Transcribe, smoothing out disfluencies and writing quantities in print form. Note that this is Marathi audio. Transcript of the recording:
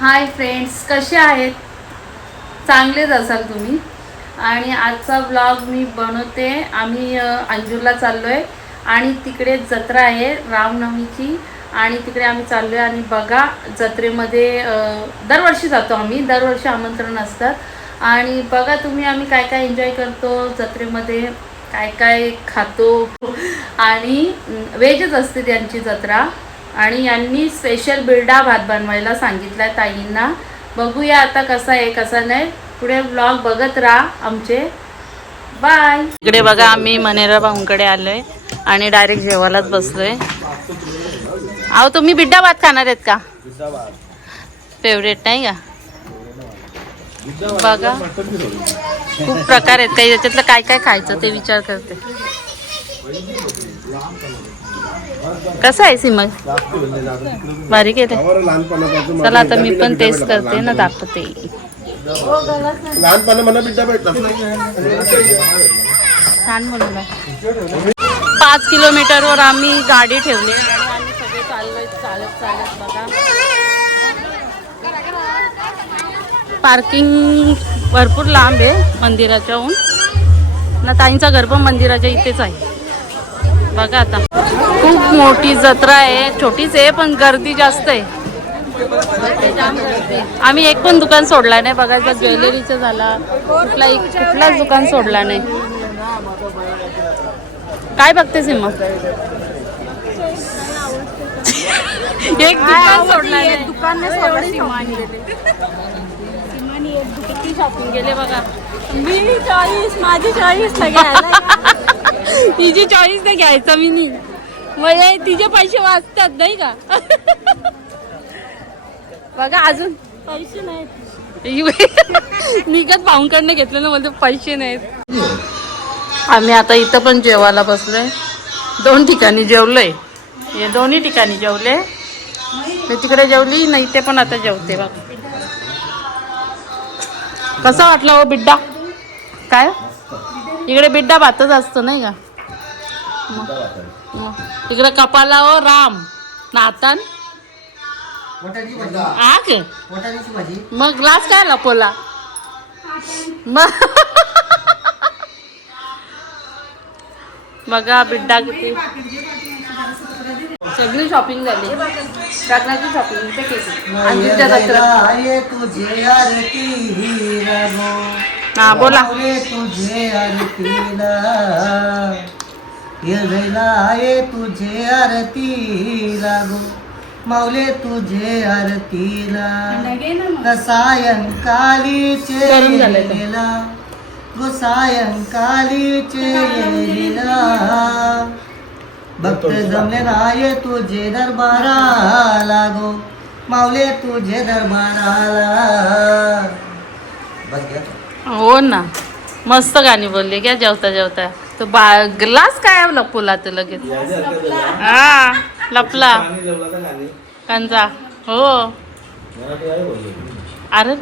हाय फ्रेंड्स, कसे आहेत? चांगलेच असाल तुम्ही. आणि आजचा ब्लॉग मी बनवते. आम्ही अंजूरला चाललो आहे आणि तिकडे जत्रा आहे रामनवमीची आणि तिकडे आम्ही चाललो आहे. आणि बघा जत्रेमध्ये दरवर्षी जातो आम्ही, दरवर्षी आमंत्रण असतात. आणि बघा तुम्ही आम्ही काय काय एन्जॉय करतो जत्रेमध्ये, काय काय खातो. आणि व्हेजच असते त्यांची जत्रा. आणि यांनी स्पेशल बिरडा भात बनवायला सांगितला आहे ताईंना. बघूया आता कसा आहे कसा नाही. पुढे ब्लॉग बघत राहा आमचे. बाय. इकडे बघा आम्ही मनेरा भाऊंकडे आलोय आणि डायरेक्ट जेवायलाच बसलोय. अहो तुम्ही बिड्डा भात खाणार आहेत का? फेवरेट नाही का? बघा खूप प्रकार आहेत, काही याच्यातलं काय काय खायचं ते विचार करते. कसं आहे सिमल? बारीक येते. चला आता मी पण टेस्ट करते ना, दाखवते. छान बनवलं. 5 किलोमीटरवर आम्ही गाडी ठेवली आणि आम्ही सगळे चाललोय चालत चालत. बघा पार्किंग भरपूर लांब आहे मंदिराच्याहून ना. ताईंचं घर पण मंदिराच्या इथेच आहे. बघा आता खूप मोठी जत्रा आहे. छोटीच आहे पण गर्दी जास्त आहे. आम्ही एक पण दुकान सोडला नाही. बघायचं ज्वेलरीचं झाला, कुठलाच दुकान सोडला नाही. काय बघते सीमा? एक दुकान सोडला नाही. दुकान नाही सोडलं सीमानी. किती शॉपिंग केले बघा. मी चॉईस, माझी चॉईस नाही घ्यायला. तिची चॉईस नाही घ्यायचं मी नाही. म्हणजे तिचे पैसे वाचतात नाही का? बघा अजून पैसे नाहीत. निघत भाऊंकडनं घेतलं ना, म्हणजे पैसे नाहीत. आम्ही आता इथं पण जेवायला बसलोय. 2 ठिकाणी जेवलोय. हे दोन्ही ठिकाणी जेवले. मी तिकडे जेवली नाही, इथे पण आता जेवते. बघ कसा वाटला हो बिड्डा? काय इकडे बिड्डा भातच असतो नाही का? इकडे कपाला हो राम नातान. मग ग्लास काय लपवला मग? बघा बिड्डा किती. सगळी शॉपिंग झाली. लग्नाची शॉपिंग इथे केली. हा बोला. तुझे आरतीला तुझे आरतीला गो माऊले तुझे आरतीला सायंकालीचे येला गो सायंकालीचे येला भक्त जमले नाये तुझे दरबाराला गो माऊले तुझे दरबाराला. बस घ्या. हो ना, मस्त गाणी बोलली. क्या जेवता जेवता तो ग्लास काय लपवला तर लगेच. हा लपला कंचा. हो अरे